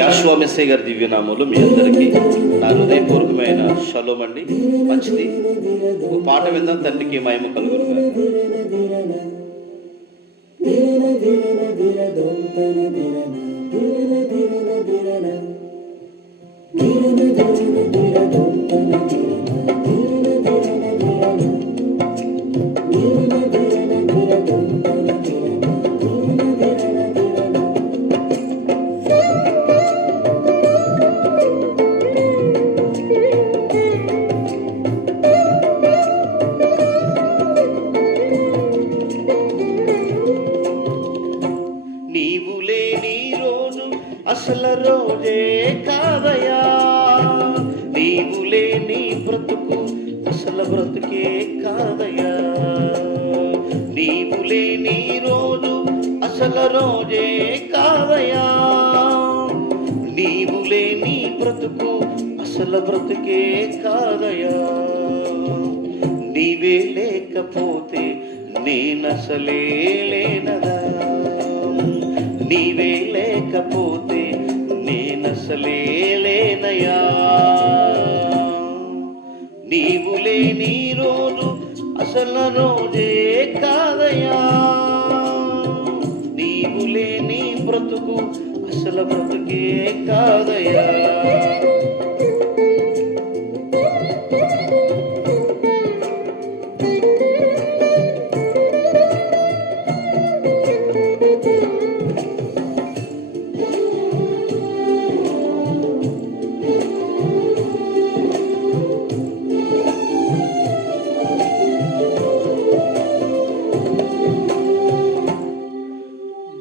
యాషువా messy గారి దివ్యనామంలో మీ అందరికీ నా హృదయపూర్వకమైన షలోమ్ అండి. మంచిది, ఒక పాట విందాం. తండ్రికి మహిమ కలుగునుగా. నీవు లేని రోజు అసలు రోజే కాదయా, నీవు లేని బ్రతుకు అసలు బ్రతుకే కాదయా. నీవు లేని రోజు అసలు రోజే కాదయా, నీవు లేని బ్రతుకు అసలు బ్రతుకే కాదయా. నీవే లేకపోతే నేనసలే లేనదా, నీవే లేకపోతే నేనసలే లేనయా. నీవు లేని రోజు అసలు రోజే కాదయా, నీవు లేని బ్రతుకు అసలు బ్రతుకే కాదయా.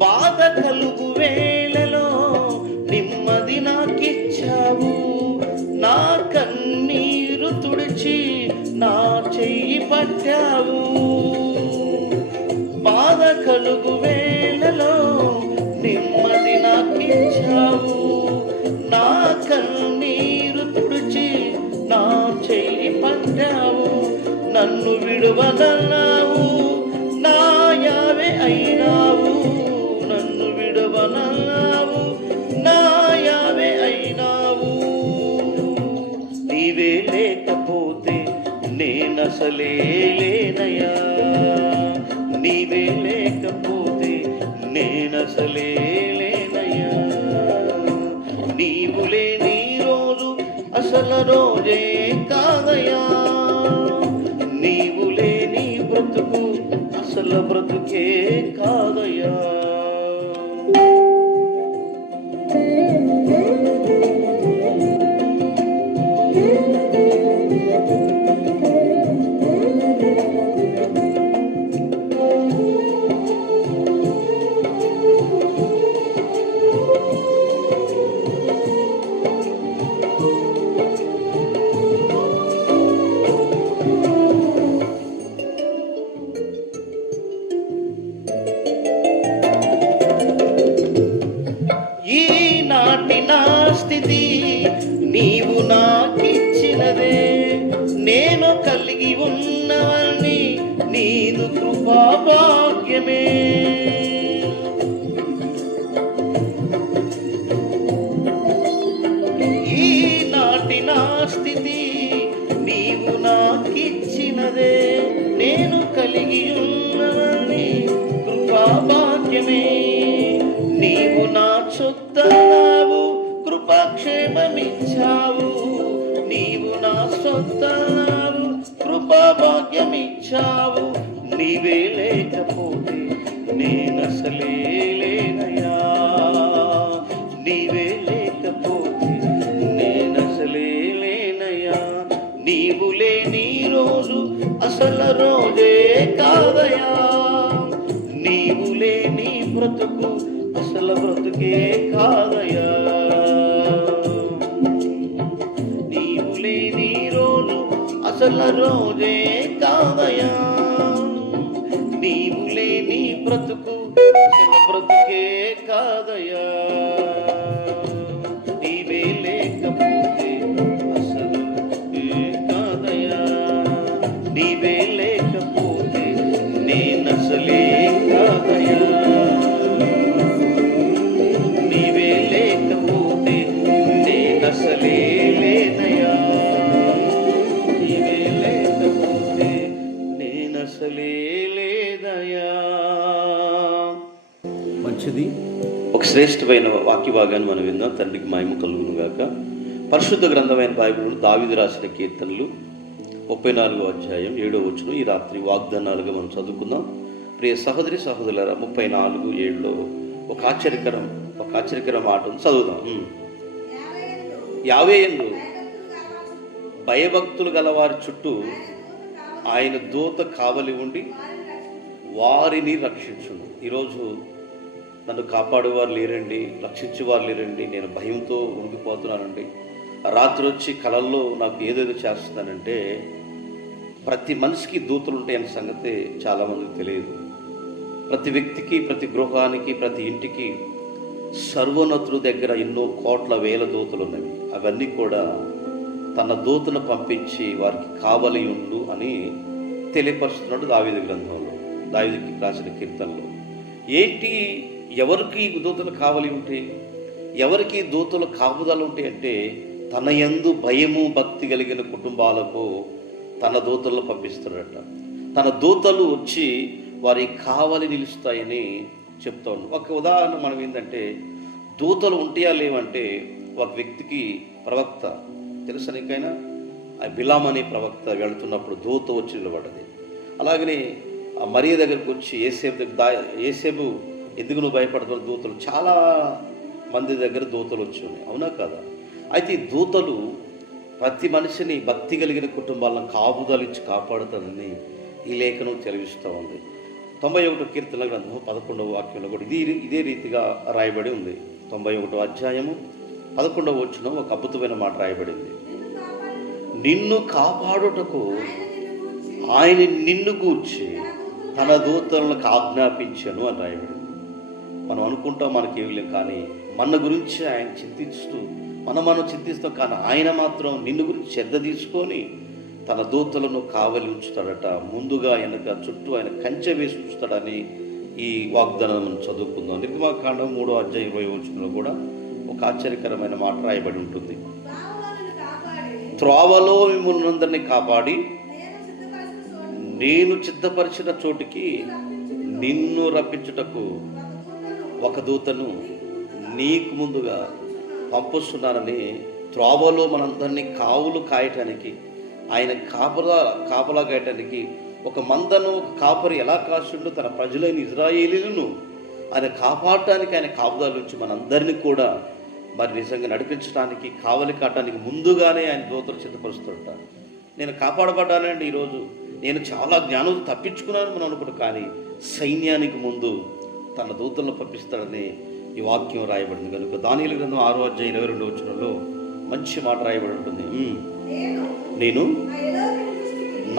బాధ కలుగు వేళలో నెమ్మది నాకిచ్చావు, నా కన్నీరు తుడిచి నా చెయ్యి పట్టావు. బాధ కలుగు వేళలో నెమ్మది నాకిచ్చావు, నా కన్నీరు తుడిచి నా చెయ్యి పట్టావు. నన్ను విడువనన్నావు, నా యావే అయినావు, నన్ను విడువనన్నావు, నా యావే అయినావు. నీవే లేకపోతే నేనసలే లేనయా, నీవే లేకపోతే నేనసలే లేనయా. నీవు లేని రోజు అసలు రోజే కాదయా, నీవు లేని బ్రతుకు అసలు బ్రతుకే కాదయా. ఈనాటి నా స్థితి నీవు నాకిచ్చినదే, నేను కలిగి ఉన్నవని నీదు కృపా భాగ్యమే. ఈనాటి నా స్థితి నీవు నాకిచ్చినదే, నేను కలిగి ఉన్నవని కృపా భాగ్యమే. నీవు నా సొత్తన్నావు, కృపాక్షేమమిచ్చావు, నీవు నా సొత్తన్నావు, కృపా భాగ్యమిచ్చావు. నీవే లేకపోతే నేనసలే లేనయా, నీవే లేకపోతే నేనసలే లేనయా. నీవు లేని రోజు అసలు రోజే కాదయా, నీవు లేని బ్రతుకు అసలు బ్రతుకే కాదయా. నీవు లేని రోజు అసలు రోజే కాదయా, నీవు లేని బ్రతుకు అసలు బ్రతుకే కాదయా. నీవే లేకపోతే అసలు కాదయా, నీవే లేకపోతే నేనసలే కాదయా. నీవే లేకపోతే మంచిది. ఒక శ్రేష్టమైన వాక్య భాగాన్ని మనం విందాం. తండ్రికి మహిమ కలుగును గాక. పరిశుద్ధ గ్రంథమైన బైబిల్ దావీదు రాసిన కీర్తనలు 34వ అధ్యాయం 7వ వచనం ఈ రాత్రి వాగ్దానాలుగా మనం చదువుకుందాం. ప్రియ సహోదరి సహోదరులారా, 34:7లో ఒక ఆశ్చర్యకర మాట చదువుదాం. యావేయందు భయభక్తులు గలవారి చుట్టూ ఆయన దూత కావలి ఉండి వారిని రక్షించును. ఈరోజు నన్ను కాపాడేవారు లేరండి, రక్షించేవారు లేరండి, నేను భయంతో ఉనికిపోతున్నానండి, రాత్రి వచ్చి కలల్లో నాకు ఏదేదో చేస్తున్నానంటే, ప్రతి మనిషికి దూతలు ఉంటాయన్న సంగతి చాలామందికి తెలియదు. ప్రతి వ్యక్తికి, ప్రతి గృహానికి, ప్రతి ఇంటికి సర్వోన్నతుల దగ్గర ఎన్నో కోట్ల వేల దూతలు ఉన్నవి. అవన్నీ కూడా తన దూతను పంపించి వారికి కావలి ఉండు అని తెలియపరుస్తున్నాడు దావీదు గ్రంథంలో, దావీదుకి రాసిన కీర్తనలో. ఏంటి, ఎవరికి దూతలు కావలి ఉంటాయి, ఎవరికి దూతలు కాపుదలు ఉంటాయి అంటే, తన యందు భయము భక్తి కలిగిన కుటుంబాలకు తన దూతలను పంపిస్తున్నాడట. తన దూతలు వచ్చి వారి కావలి నిలుస్తాయని చెప్తా ఉన్నాడు. ఒక ఉదాహరణ మనం ఏంటంటే, దూతలు ఉంటాయా లేవంటే, ఒక వ్యక్తికి ప్రవక్త తెలుసా నీకైనా, బిలాం అనే ప్రవక్త వెళుతున్నప్పుడు దూత వచ్చి నిలబడ్డది. అలాగనే ఆ మరియ దగ్గరికి వచ్చి ఏసేబు ఎందుకు నువ్వు భయపడుతున్న దూతలు, చాలా మంది దగ్గర దూతలు వచ్చి ఉన్నాయి, అవునా కదా? అయితే ఈ దూతలు ప్రతి మనిషిని, భక్తి కలిగిన కుటుంబాలను కాపుదలు ఇచ్చి కాపాడుతానని ఈ లేఖనం తెలివిస్తూ ఉంది. 91వ కీర్తన గ్రంథం 11వ వాక్యంలో కూడా ఇదే రీతిగా రాయబడి ఉంది. 91వ అధ్యాయము 11వ వచనం ఒక అద్భుతమైన మాట రాయబడింది. నిన్ను కాపాడుటకు ఆయన నిన్ను గూర్చి తన దూతలకు ఆజ్ఞాపించను అని రాయబడింది. మనం అనుకుంటాం మనకేమి లేవు, కానీ మన గురించి ఆయన చింతిస్తూ మనం చింతిస్తాం, కానీ ఆయన మాత్రం నిన్ను గురించి శ్రద్ధ తీసుకొని తన దూతలను కావలి ఉంచుతాడట. ముందుగా వెనక చుట్టూ ఆయన కంచె వేసి ఉంచుతాడని ఈ వాగ్దానం మనం చదువుకుందాం. నిర్గమాకాండం 3వ అధ్యాయం 20వ వచనంలో కూడా ఒక ఆశ్చర్యకరమైన మాట రాయబడి ఉంటుంది. త్రోవలో మిమ్మల్ని అందరినీ కాపాడి నేను సిద్ధపరిచిన చోటికి నిన్ను రప్పించుటకు ఒక దూతను నీకు ముందుగా పంపిస్తున్నానని, త్రోవలో మనందరినీ కావులు కాయటానికి, ఆయన కాపలా కాయటానికి, ఒక మందను కాపరి ఎలా కాస్తుండో తన ప్రజలైన ఇజ్రాయేలీలను ఆయన కాపాడటానికి, ఆయన కాపుదాల నుంచి మనందరినీ కూడా మరి నిజంగా నడిపించడానికి, కావలి కావటానికి ముందుగానే ఆయన దూతలు సిద్ధపరుస్తుంట. నేను కాపాడబడ్డానండి, ఈరోజు నేను చాలా జ్ఞానం తప్పించుకున్నాను మనం అనుకుంటాం, కానీ సైన్యానికి ముందు తన దూతలను పంపిస్తాడని ఈ వాక్యం రాయబడింది. కనుక దానియేలు గ్రంథం 6వ అధ్యాయం 22వ వచనంలో మంచి మాట రాయబడి ఉంటుంది. నేను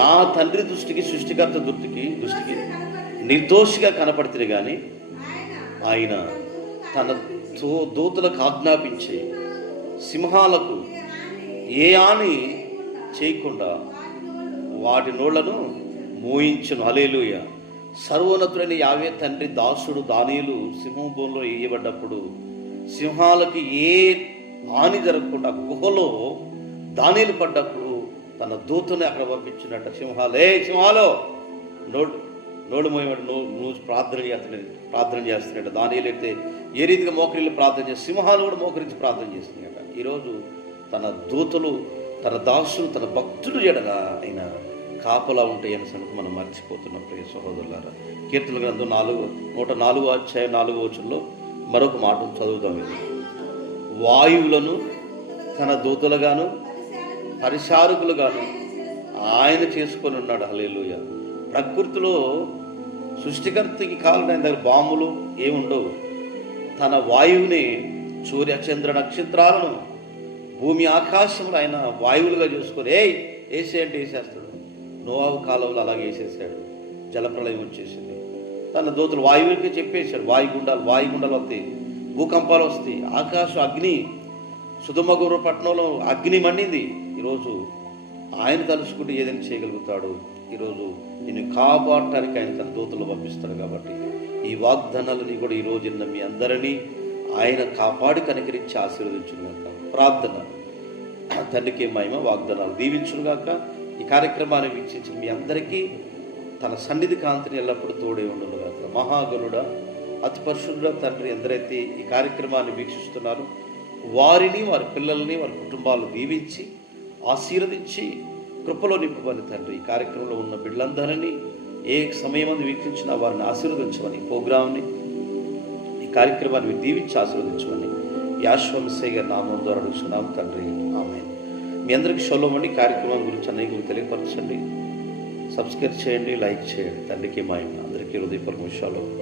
నా తండ్రి దృష్టికి, సృష్టికర్త దృష్టికి నిర్దోషిగా కనపడితే కానీ ఆయన తన దూతలకు ఆజ్ఞాపించి సింహాలకు ఏ హాని చేయకుండా వాటి నోళ్లను మోయించును. హల్లెలూయా. సర్వోన్నతుడైన యావే తండ్రి దాసుడు దానియేలు సింహం బోన్లో వేయబడ్డప్పుడు సింహాలకి ఏ హాని జరగకుండా గుహలో దానియేలు పడ్డప్పుడు తన దూతని అక్కడ పంపించినట్ట. సింహాలో నోడు మోయబడి నువ్వు ప్రార్థన చేస్తున్నాడు. దానియేలు అయితే ఏ రీతిగా మోకరిల్లి ప్రార్థన చేసి, సింహాలు కూడా మోకరించి ప్రార్థన చేస్తున్నాయట. ఈరోజు తన దూతలు, తన దాసులు, తన భక్తులు ఎడలా ఆయన కాపలా ఉంటాయని సంగతి మనం మర్చిపోతున్నాం. ప్రియ సహోదరులారా, కీర్తన గ్రంథం 104వ అధ్యాయం 4వ వచనంలో మరొక మాట చదువుదాం. వాయువులను తన దూతలుగాను పరిచారకులుగాను ఆయన చేసుకొని ఉన్నాడు. హల్లెలూయా. ప్రకృతిలో సృష్టికర్తకి కావాలంటే ఆయన దగ్గర బాంబులు ఏముండవు. తన వాయువుని, సూర్య చంద్ర నక్షత్రాలను, భూమి ఆకాశంలో ఆయన వాయువులుగా చేసుకొని వేసే అంటే వేసేస్తాడు. నోవాహు కాలంలో అలాగే వేసేసాడు. జలప్రలయం వచ్చేసింది. తన దూతలు వాయువులకి చెప్పేశాడు, వాయుగుండాలు వస్తాయి, భూకంపాలు వస్తాయి, ఆకాశం అగ్ని, సుధుమగురు పట్టణంలో అగ్ని మండింది. ఈరోజు ఆయన తలుచుకుంటే ఏదైనా చేయగలుగుతాడు. ఈరోజు నిన్ను కాపాడటానికి ఆయన తన దూతలు పంపిస్తాడు. కాబట్టి ఈ వాగ్దానాలని కూడా ఈరోజు మీ అందరినీ ఆయన కాపాడి కనికరించి ఆశీర్వదించుగాక. ప్రార్థన. తండ్రికి మహిమ, వాగ్దానాలు దీవించుగాక. ఈ కార్యక్రమాన్ని వీక్షించిన మీ అందరికీ తన సన్నిధి కాంతిని ఎల్లప్పుడూ తోడే ఉండునుగాక. మహాగణుడా, అతి పరిశుద్ధ తండ్రి, ఎందరైతే ఈ కార్యక్రమాన్ని వీక్షిస్తున్నారో వారిని, వారి పిల్లల్ని, వారి కుటుంబాలు దీవించి ఆశీర్వదించి కృపలో నింపమని తండ్రి. ఈ కార్యక్రమంలో ఉన్న బిడ్డలందరినీ ఏ సమయం మంది వీక్షించినా వారిని ఆశీర్వదించమని, ప్రోగ్రాంని, ఈ కార్యక్రమాన్ని దీవించి ఆశీర్వదించమని యాశ్వమసే గారి నామం ద్వారా అడుగుతున్నాం తండ్రి. ఆమేన్. మీ అందరికీ షలోమ్ అండి. కార్యక్రమం గురించి అనేకులకు తెలియపరచండి, సబ్స్క్రైబ్ చేయండి, లైక్ చేయండి. తండ్రికి మహిమ. అందరికీ హృదయపూర్వక షలోమ్.